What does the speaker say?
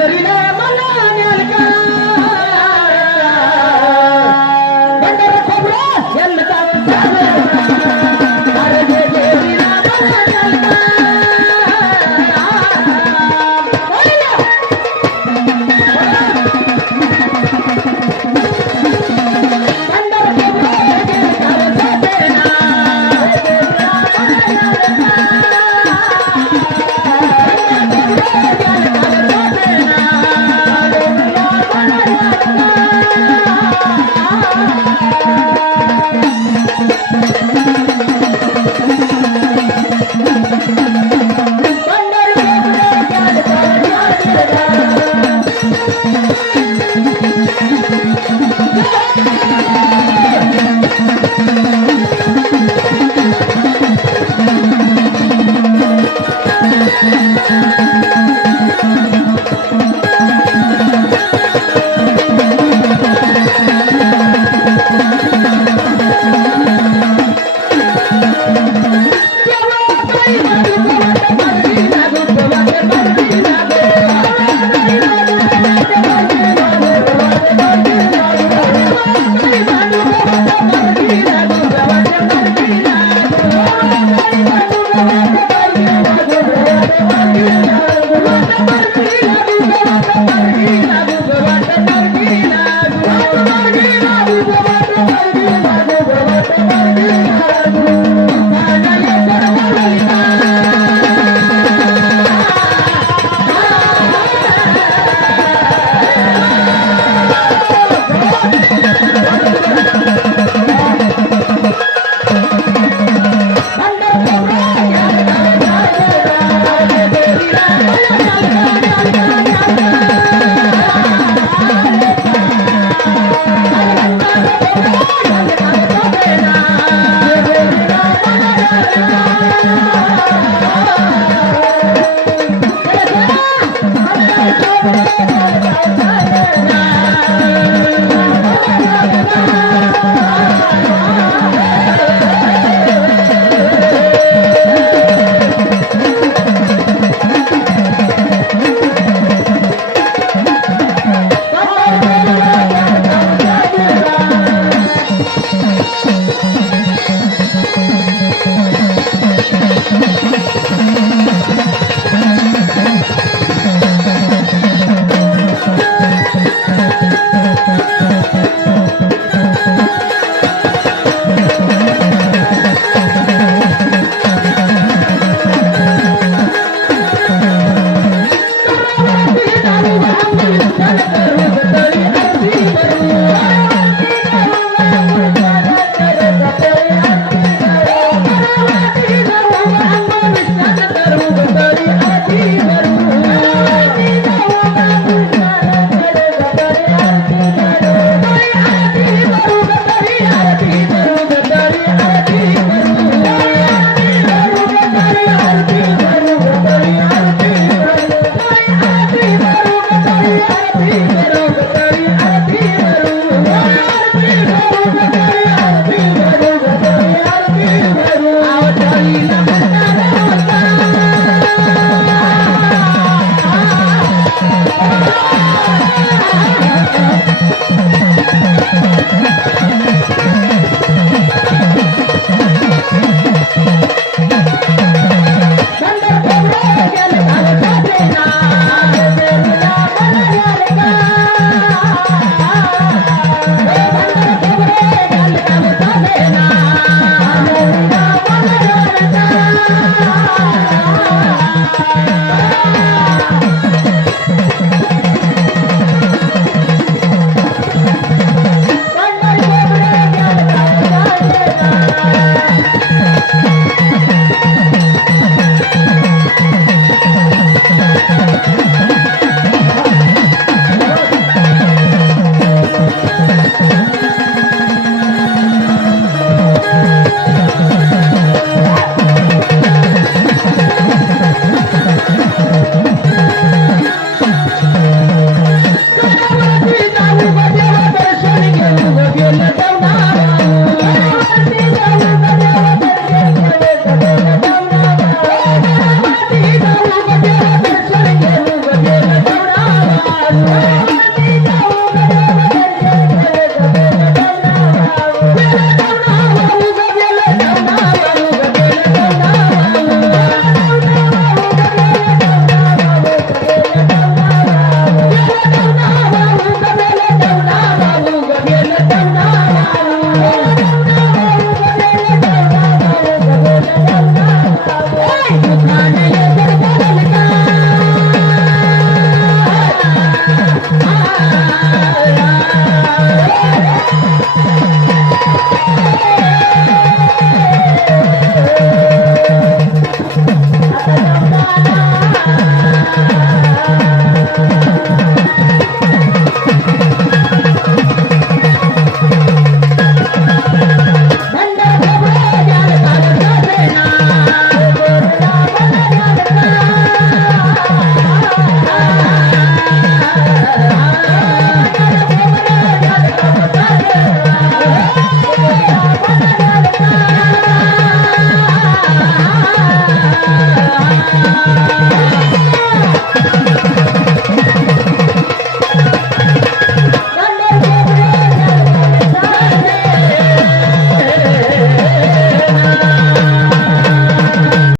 జరిగిన